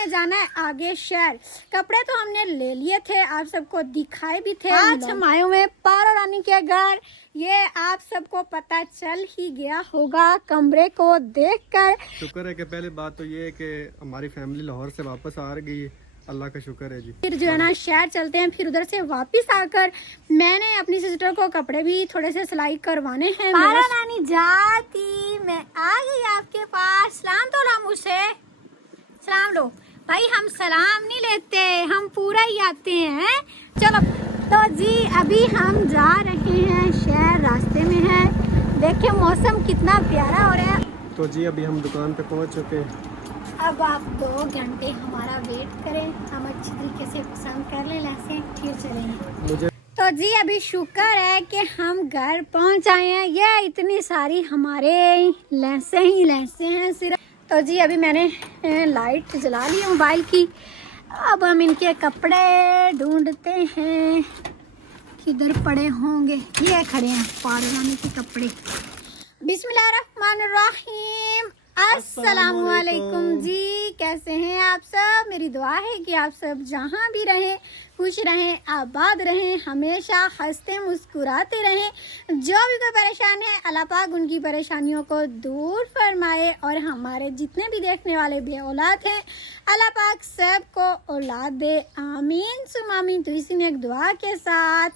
हमने जाना है आगे शहर। कपड़े तो हमने ले लिए थे, आप सबको दिखाए भी थे। आज हम आए हुए पारो रानी के घर। ये आप सबको पता चल ही गया होगा कमरे को देखकर। शुक्र है कि पहली बात तो ये है कि हमारी फैमिली लाहौर से वापस आ गई है, अल्लाह का शुक्र है जी। फिर जो है ना शहर चलते हैं, फिर उधर से वापस आकर मैंने अपनी सिस्टर को कपड़े भी थोड़े से सिलाई करवाने हैं। पारो रानी जाती, मैं आ गई आपके पास। सलाम तो ला मुझसे, सलाम लो भाई। हम सलाम नहीं लेते, हम पूरा ही आते हैं। चलो तो जी अभी हम जा रहे हैं शहर, रास्ते में है। देखिए मौसम कितना प्यारा हो रहा है। तो जी अभी हम दुकान पे पहुंच चुके हैं। अब आप 2 घंटे हमारा वेट करें, हम अच्छी तरीके से पसंद कर लें लेंसे, फिर चलेंगे। तो जी अभी शुक्र है कि हम घर पहुंच आए हैं। ये इतनी सारी हमारे लेंसे ही लेंसे हैं सिर्फ। तो जी अभी मैंने लाइट जला ली मोबाइल की। अब हम इनके कपड़े ढूंढते हैं, किधर पड़े होंगे। ये खड़े हैं पारो रानी के कपड़े। बिस्मिल्लाहिर्रहमानिर्रहीम। अस्सलामुअलैकुम जी, कैसे हैं आप सब? मेरी दुआ है कि आप सब जहाँ भी रहें खुश रहें, आबाद रहें, हमेशा हंसते मुस्कुराते रहें। जो भी कोई परेशान है अल्लाह पाक उनकी परेशानियों को दूर फरमाए, और हमारे जितने भी देखने वाले बे औलाद हैं अल्लाह पाक सबको औलाद दे, आमीन सुम आमीन। तो इसी में एक दुआ के साथ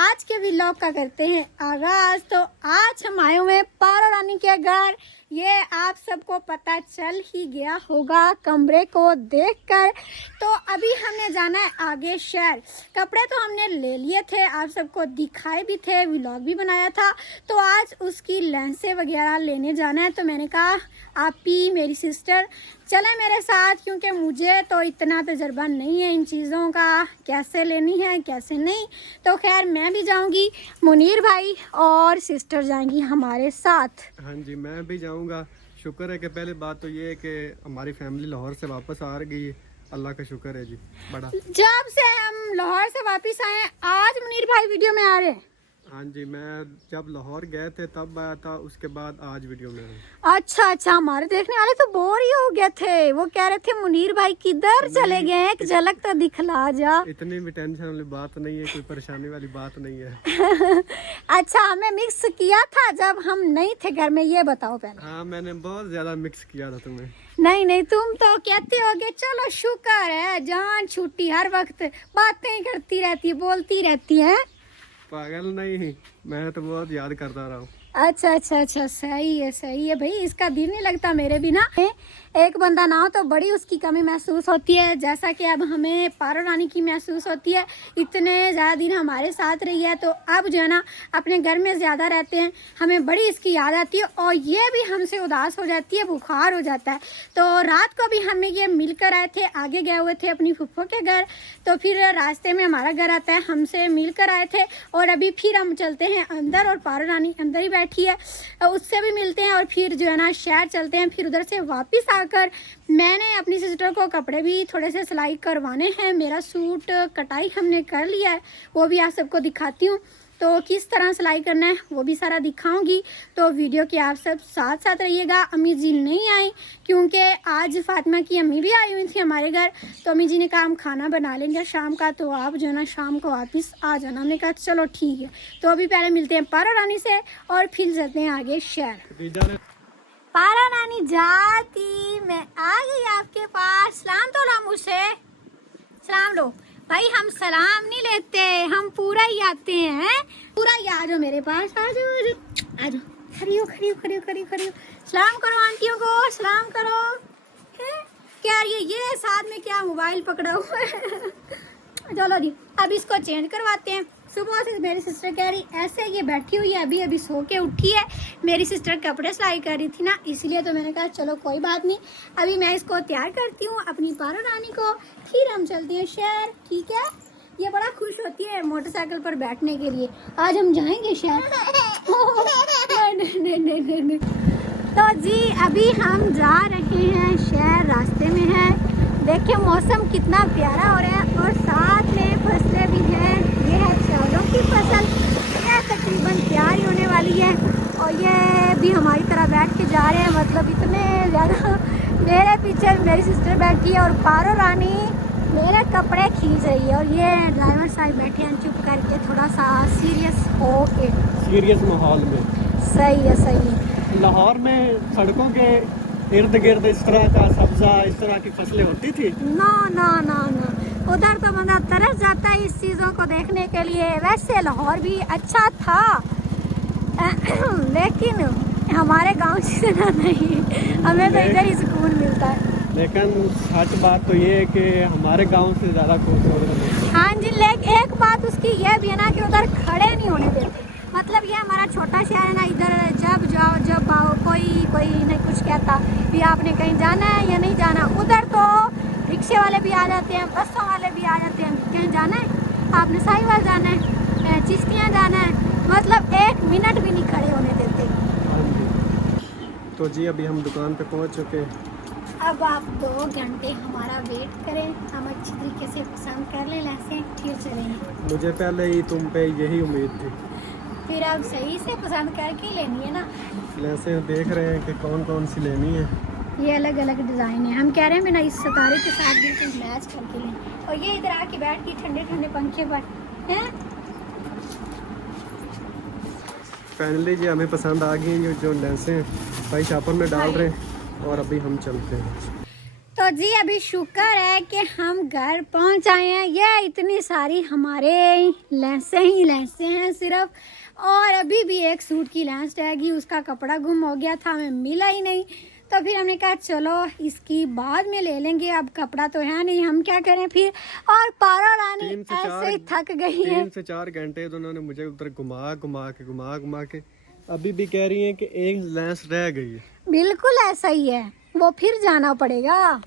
आज के व्लॉग का करते हैं आगाज। तो आज हम आए हुए पारो रानी के घर। ये आप सबको पता चल ही गया होगा कमरे को देखकर। तो अभी हमने जाना है आगे शहर। कपड़े तो हमने ले लिए थे, आप सबको दिखाए भी थे, व्लॉग भी बनाया था। तो आज उसकी लेंसे वगैरह लेने जाना है। तो मैंने कहा आप ही मेरी सिस्टर चले मेरे साथ, क्योंकि मुझे तो इतना तजर्बा नहीं है इन चीज़ों का, कैसे लेनी है कैसे नहीं। तो खैर मैं भी जाऊंगी, मुनीर भाई और सिस्टर जाएंगी हमारे साथ। हाँ जी मैं भी जाऊंगा। शुक्र है कि पहली बात तो ये है कि हमारी फैमिली लाहौर से वापस आ गई है, अल्लाह का शुक्र है जी बड़ा। जब से हम लाहौर से वापस आए, आज मुनीर भाई वीडियो में आ रहे हैं। हाँ जी मैं जब लाहौर गए थे तब आया था, उसके बाद आज वीडियो में आया। अच्छा, हमारे देखने वाले तो बोर ही हो गए थे। वो कह रहे थे मुनीर भाई किधर चले गए, एक झलक तो दिखला जा। इतनी भी टेंशन वाली बात नहीं है, कोई परेशानी वाली बात नहीं है। अच्छा हमें मिक्स किया था जब हम नहीं थे घर में, ये बताओ पहले। हाँ मैंने बहुत ज्यादा मिक्स किया था तुम्हें। नहीं तुम तो कहते होगे चलो शुक्र है जान छुट्टी, हर वक्त बातें करती रहती, बोलती रहती है। पागल नहीं, मैं तो बहुत याद करता रहा हूँ। अच्छा, सही है भाई, इसका दिल नहीं लगता मेरे बिना। एक बंदा ना हो तो बड़ी उसकी कमी महसूस होती है, जैसा कि अब हमें पारो रानी की महसूस होती है। इतने ज़्यादा दिन हमारे साथ रही है, तो अब जो है ना अपने घर में ज़्यादा रहते हैं, हमें बड़ी इसकी याद आती है, और ये भी हमसे उदास हो जाती है, बुखार हो जाता है। तो रात को भी हमें ये मिलकर आए थे, आगे गए हुए थे अपनी फुफ्फो के घर, तो फिर रास्ते में हमारा घर आता है, हमसे मिलकर आए थे। और अभी फिर हम चलते हैं अंदर, और पारो रानी अंदर ही बैठी है, उससे भी मिलते हैं, और फिर जो है ना शहर चलते हैं। फिर उधर से वापस आकर मैंने अपनी सिस्टर को कपड़े भी थोड़े से सिलाई करवाने हैं। मेरा सूट कटाई हमने कर लिया है, वो भी आप सबको दिखाती हूँ। तो किस तरह सिलाई करना है वो भी सारा दिखाऊंगी। तो वीडियो के आप सब साथ साथ रहिएगा। अम्मी जी नहीं आई, क्योंकि आज फातिमा की अम्मी भी आई हुई थी हमारे घर। तो अम्मी जी ने कहा हम खाना बना लेंगे शाम का, तो आप जो है ना शाम को वापस आ जाना। हमने कहा चलो ठीक है। तो अभी पहले मिलते हैं पारो रानी से, और फिर चलते हैं आगे शहर। पारो रानी जाती, मैं आ गई आपके पास। सलाम तो ला मुझसे, सलाम लो भाई। हम सलाम नहीं लेते, हम पूरा ही आते हैं, पूरा ही। आ जाओ मेरे पास, आ जाओ। खड़ी हो। सलाम करो आंटियों को, सलाम करो। क्या ये साथ में क्या मोबाइल पकड़ा हुआ है। चलो जी अब इसको चेंज करवाते हैं। सुबह से मेरी सिस्टर कह रही ऐसे ये बैठी हुई है, अभी सो के उठी है। मेरी सिस्टर कपड़े सिलाई कर रही थी ना, इसलिए तो मैंने कहा चलो कोई बात नहीं, अभी मैं इसको तैयार करती हूँ अपनी पारो रानी को, फिर हम चलते हैं शहर। ठीक है, ये बड़ा खुश होती है मोटरसाइकिल पर बैठने के लिए। आज हम जाएंगे शहर। नहीं। तो जी अभी हम जा रहे हैं शहर, रास्ते में है। देखिए मौसम कितना प्यारा हो रहा है, और साथ में फसलें भी हैं। ये है चावलों की फसल, ये तकरीबन तैयार ही होने वाली है, और ये भी हमारी तरह बैठ के जा रहे हैं। मतलब इतने ज़्यादा मेरे पीछे नीचे मेरी सिस्टर बैठी है और पारो रानी मेरे कपड़े खींच रही है, और ये ड्राइवर साहब बैठे हैं चुप करके, थोड़ा सा सीरियस हो के। सीरियस माहौल में। सही है, सही है। लाहौर में सड़कों के इर्द गिर्द इस तरह का सब्जा, इस तरह की फसलें होती थी? ना ना ना ना, उधर तो बंदा तरस जाता है इस चीज़ों को देखने के लिए। वैसे लाहौर भी अच्छा था लेकिन हमारे गांव से नहीं, हमें तो इधर ही सुकून मिलता है। लेकिन सच बात तो ये है कि हमारे गांव से ज़्यादा खूबसूरत है। हाँ जी, लेकिन एक बात उसकी ये भी है ना कि उधर खड़े नहीं होने देते। मतलब ये हमारा छोटा शहर है ना, इधर जब जाओ जब आओ कोई नहीं कुछ कहता कि आपने कहीं जाना है या नहीं जाना। उधर तो रिक्शे वाले भी आ जाते हैं, बसों वाले भी आ जाते हैं, कहीं जाना है आपने साहिवाल जाना है, चिश्तियाँ जाना है, मतलब 1 मिनट भी नहीं खड़े होने देते। हाँ जी। तो जी अभी हम दुकान पे पहुंच चुके हैं। अब आप 2 घंटे हमारा वेट करें, हम अच्छी तरीके से पसंद कर लें लेंसे, फिर चलेंगे। मुझे पहले ही तुम पे यही उम्मीद थी। फिर अब सही से पसंद करके लेनी है ना। जैसे देख रहे हैं कि कौन कौन सी लेनी है। ये अलग अलग डिज़ाइन है, हम कह रहे हैं बिना इस सितारे के साथ बिल्कुल मैच करके लें। और ये इधर आके बैठ के ठंडे ठंडे पंखे पर हैं। फाइनली जी हमें पसंद आ गई हैं जो लेंसें हैं, भाई शॉपर में डाल रहे हैं और अभी हम चलते हैं। तो जी अभी शुक्र है कि हम घर पहुंच आए हैं। ये इतनी सारी हमारे लेंसें ही लेंसें हैं सिर्फ, और अभी भी एक सूट की लेंस रहेगी, उसका कपड़ा गुम हो गया था, हमें मिला ही नहीं। तो फिर हमने कहा चलो इसकी बाद में ले लेंगे, अब कपड़ा तो है नहीं, हम क्या करें फिर। और पारो रानी ऐसे ही थक गई है। 3 से 4 घंटे तो उन्होंने मुझे उधर घुमा घुमा के अभी भी कह रही हैं कि एक लेंस रह गई है। बिल्कुल ऐसा ही है, वो फिर जाना पड़ेगा।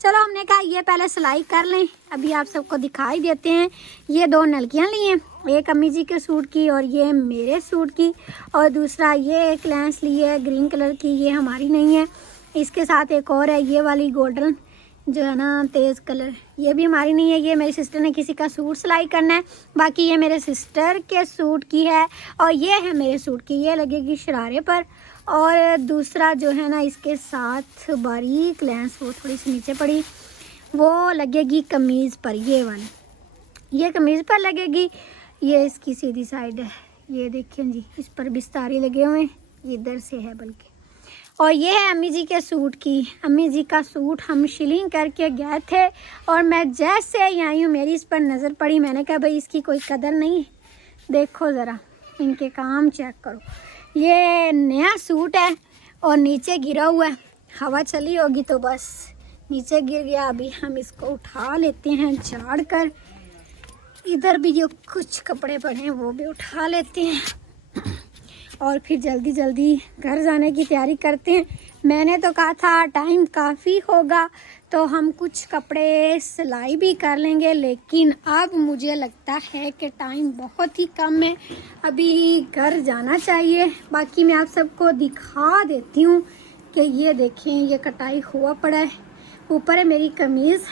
चलो हमने कहा ये पहले सिलाई कर लें, अभी आप सबको दिखाई देते हैं। ये 2 नलकियाँ ली हैं, एक अम्मी जी के सूट की और ये मेरे सूट की, और दूसरा ये एक लेंस ली है ग्रीन कलर की, ये हमारी नहीं है। इसके साथ एक और है ये वाली गोल्डन जो है ना तेज़ कलर, ये भी हमारी नहीं है। ये मेरी सिस्टर ने किसी का सूट सिलाई करना है, बाकी ये मेरे सिस्टर के सूट की है, और ये है मेरे सूट की, ये लगेगी शरारे पर। और दूसरा जो है ना इसके साथ बारीक लेंस वो थोड़ी सी नीचे पड़ी, वो लगेगी कमीज़ पर, ये वाली ये कमीज़ पर लगेगी। ये इसकी सीधी साइड है, ये देखिए जी, इस पर बिस्तारी लगे हुए हैं, इधर से है बल्कि। और ये है अम्मी जी के सूट की, अम्मी जी का सूट हम शिलिंग करके गए थे, और मैं जैसे आई हूँ मेरी इस पर नज़र पड़ी, मैंने कहा भाई इसकी कोई कदर नहीं है, देखो ज़रा इनके काम चेक करो। ये नया सूट है और नीचे गिरा हुआ है, हवा चली होगी तो बस नीचे गिर गया। अभी हम इसको उठा लेते हैं झाड़ कर, इधर भी जो कुछ कपड़े पड़े हैं वो भी उठा लेते हैं, और फिर जल्दी जल्दी घर जाने की तैयारी करते हैं। मैंने तो कहा था टाइम काफ़ी होगा तो हम कुछ कपड़े सिलाई भी कर लेंगे, लेकिन अब मुझे लगता है कि टाइम बहुत ही कम है, अभी घर जाना चाहिए। बाकी मैं आप सबको दिखा देती हूँ कि ये देखें, ये कटाई हुआ पड़ा है, ऊपर है मेरी कमीज़,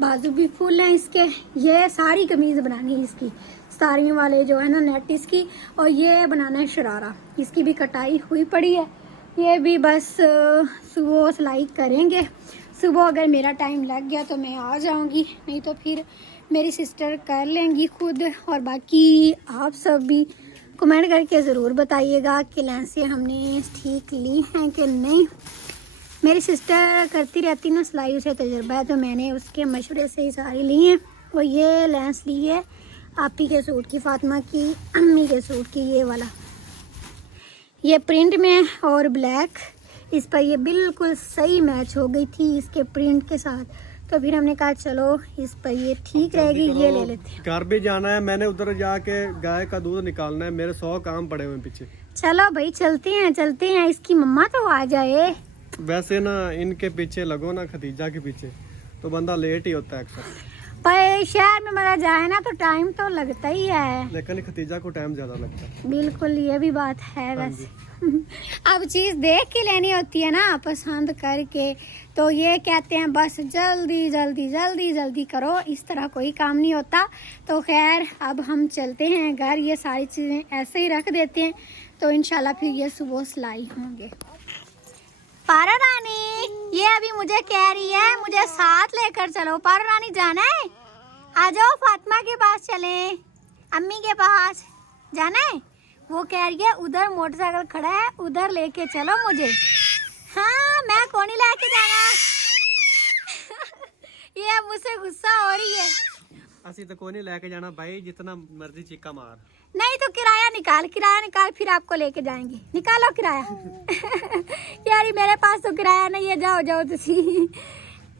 बाजू भी फुल हैं इसके। ये सारी कमीज़ बनानी है इसकी, सारी वाले जो है ना नेट इसकी, और ये बनाना है शरारा, इसकी भी कटाई हुई पड़ी है। ये भी बस सुबह सिलाई करेंगे, सुबह अगर मेरा टाइम लग गया तो मैं आ जाऊंगी, नहीं तो फिर मेरी सिस्टर कर लेंगी खुद। और बाकी आप सब भी कमेंट करके ज़रूर बताइएगा कि लेंसें हमने ठीक ली हैं कि नहीं। मेरी सिस्टर करती रहती ना सिलाई, उसे तजुर्बा है, तो मैंने उसके मशवरे से ही सारी ली हैं। और ये लेंस ली है आपी के सूट की, फातिमा की अम्मी के सूट की, ये वाला, ये प्रिंट में है और ब्लैक, इस पर ये बिल्कुल सही मैच हो गई थी इसके प्रिंट के साथ। तो फिर हमने कहा चलो इस पर ये ठीक रहेगी, ये ले लेते हैं। घर भी जाना है, मैंने उधर जाके गाय का दूध निकालना है, मेरे 100 काम पड़े हुए पीछे। चलो भाई चलते हैं, इसकी मम्मा तो आ जाए। वैसे ना इनके पीछे लगो ना, खतीजा के पीछे, तो बंदा लेट ही होता है अक्सर। पर शहर में मजा जाए ना तो टाइम तो लगता ही है, लेकिन खतीजा को टाइम ज्यादा लगता है। बिल्कुल, ये भी बात है वैसे। अब चीज़ देख के लेनी होती है ना, पसंद करके, तो ये कहते हैं बस जल्दी जल्दी जल्दी जल्दी करो, इस तरह कोई काम नहीं होता। तो खैर अब हम चलते हैं घर, ये सारी चीज़ें ऐसे ही रख देते हैं, तो इंशाल्लाह फिर ये सुबह सिलाई होंगे। पारो रानी, ये अभी मुझे कह रही है मुझे साथ लेकर चलो। पारो रानी जाना है? आ जाओ, फातिमा के पास चले, अम्मी के पास जाना है। वो कह रही है उधर मोटरसाइकिल खड़ा है, उधर लेके चलो मुझे। हाँ, मैं कौन ही लेके जाना। ये मुझसे गुस्सा हो रही है। असी तो कोई नहीं लेके जाना भाई, जितना मर्जी चीका मार। नहीं तो किराया निकाल, फिर आपको लेके जाएंगे। निकालो किराया। यार मेरे पास तो किराया नहीं है, जाओ तुसी।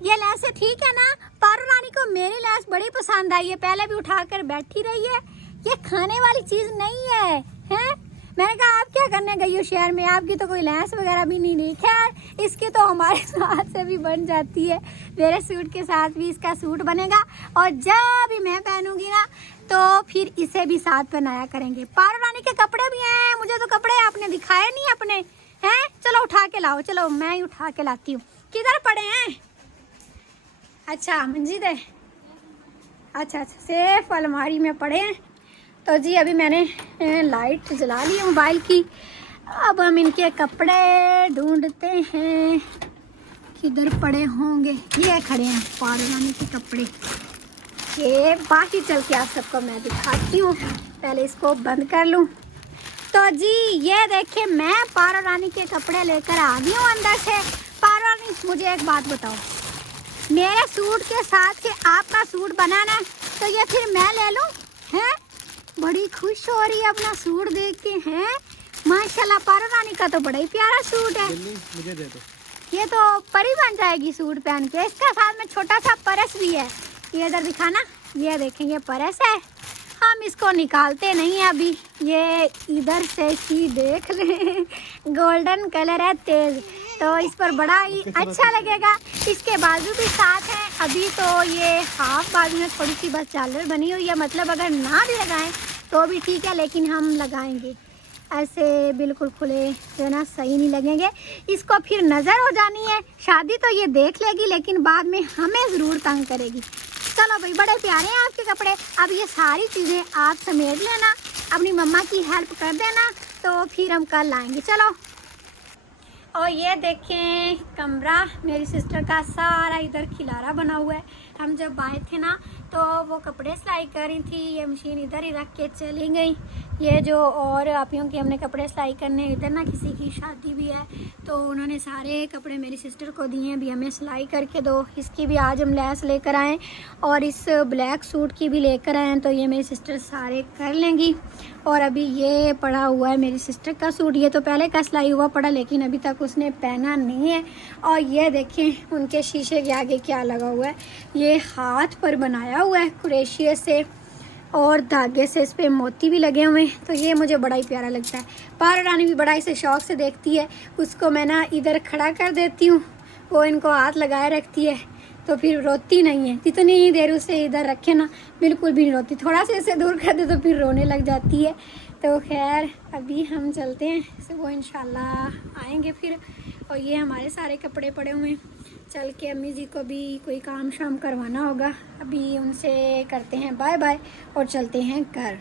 ये लैस ठीक है ना? पारो रानी को मेरी लैस बड़ी पसंद आई है, पहले भी उठाकर बैठी रही है। ये खाने वाली चीज नहीं है, हैं? मैंने कहा आप क्या करने गई हो शहर में, आपकी तो कोई लैस वगैरह भी नहीं। खैर इसकी तो हमारे साथ से भी बन जाती है, मेरे सूट के साथ भी इसका सूट बनेगा। और जब भी मैं पहनूंगी ना तो फिर इसे भी साथ पहनाया करेंगे। पारो रानी के कपड़े भी हैं, मुझे तो कपड़े आपने दिखाए नहीं अपने, हैं? चलो उठा के लाओ, चलो मैं ही उठा के लाती हूँ। किधर पड़े हैं? अच्छा मंजीद है, अच्छा सेफ अलमारी में पड़े हैं। तो जी अभी मैंने लाइट जला ली है मोबाइल की। अब हम इनके कपड़े ढूंढते हैं, किधर पड़े होंगे। ये खड़े हैं पारो रानी के कपड़े। ये बाकी चल के आप सबको मैं दिखाती हूँ, पहले इसको बंद कर लूँ। तो जी ये देखिए, मैं पारो रानी के कपड़े लेकर आ गई हूँ अंदर से। पारो रानी मुझे एक बात बताओ, मेरे सूट के साथ के आपका सूट बनाना तो ये फिर मैं ले लूँ, हैं? बड़ी खुश हो रही है अपना सूट देख के, हैं? माशाल्लाह, पारो रानी का तो बड़ा ही प्यारा सूट है। मुझे दे दो। ये तो परी बन जाएगी सूट पहन के। इसका साथ में छोटा सा पर्स भी है, ये इधर दिखाना। ये देखें, ये पर्स है। हम इसको निकालते नहीं है अभी, ये इधर से ही देख लें। गोल्डन कलर है तेज, तो इस पर बड़ा ही अच्छा लगेगा। इसके बाजू भी साथ हैं। अभी तो ये हाफ बाजू में थोड़ी सी बस झालर बनी हुई है, मतलब अगर ना भी लगाएं तो भी ठीक है, लेकिन हम लगाएंगे। ऐसे बिल्कुल खुले जो ना सही नहीं लगेंगे। इसको फिर नज़र हो जानी है, शादी तो ये देख लेगी लेकिन बाद में हमें ज़रूर तंग करेगी। चलो भाई, बड़े प्यारे हैं आपके कपड़े। अब ये सारी चीज़ें आप समेट लेना, अपनी मम्मा की हेल्प कर देना, तो फिर हम कल आएंगे। चलो। और ये देखें कमरा मेरी सिस्टर का सारा इधर खिलारा बना हुआ है। हम जब आए थे ना तो वो कपड़े सिलाई कर रही थी, ये मशीन इधर ही रख के चली गई। ये जो और आपियों के हमने कपड़े सिलाई करने, इधर ना किसी की शादी भी है तो उन्होंने सारे कपड़े मेरी सिस्टर को दिए हैं, भी हमें सिलाई करके दो। इसकी भी आज हम लैस लेकर आए और इस ब्लैक सूट की भी लेकर आए हैं, तो ये मेरी सिस्टर सारे कर लेंगी। और अभी ये पड़ा हुआ है मेरी सिस्टर का सूट, ये तो पहले का सिलाई हुआ पड़ा लेकिन अभी तक उसने पहना नहीं है। और ये देखें उनके शीशे के आगे क्या लगा हुआ है, ये हाथ पर बनाया हुआ है क्रोशिया से और धागे से, इस पे मोती भी लगे हुए हैं। तो ये मुझे बड़ा ही प्यारा लगता है। पारो रानी भी बड़ा इसे शौक से देखती है। उसको मैं ना इधर खड़ा कर देती हूँ, वो इनको हाथ लगाए रखती है तो फिर रोती नहीं है। जितनी ही देर उसे इधर रखे ना बिल्कुल भी नहीं रोती, थोड़ा सा इसे दूर कर दे तो फिर रोने लग जाती है। तो खैर अभी हम चलते हैं, वो इंशाल्लाह आएंगे फिर। और ये हमारे सारे कपड़े पड़े हुए हैं, चल के अम्मी जी को भी कोई काम शाम करवाना होगा। अभी उनसे करते हैं बाय बाय और चलते हैं घर।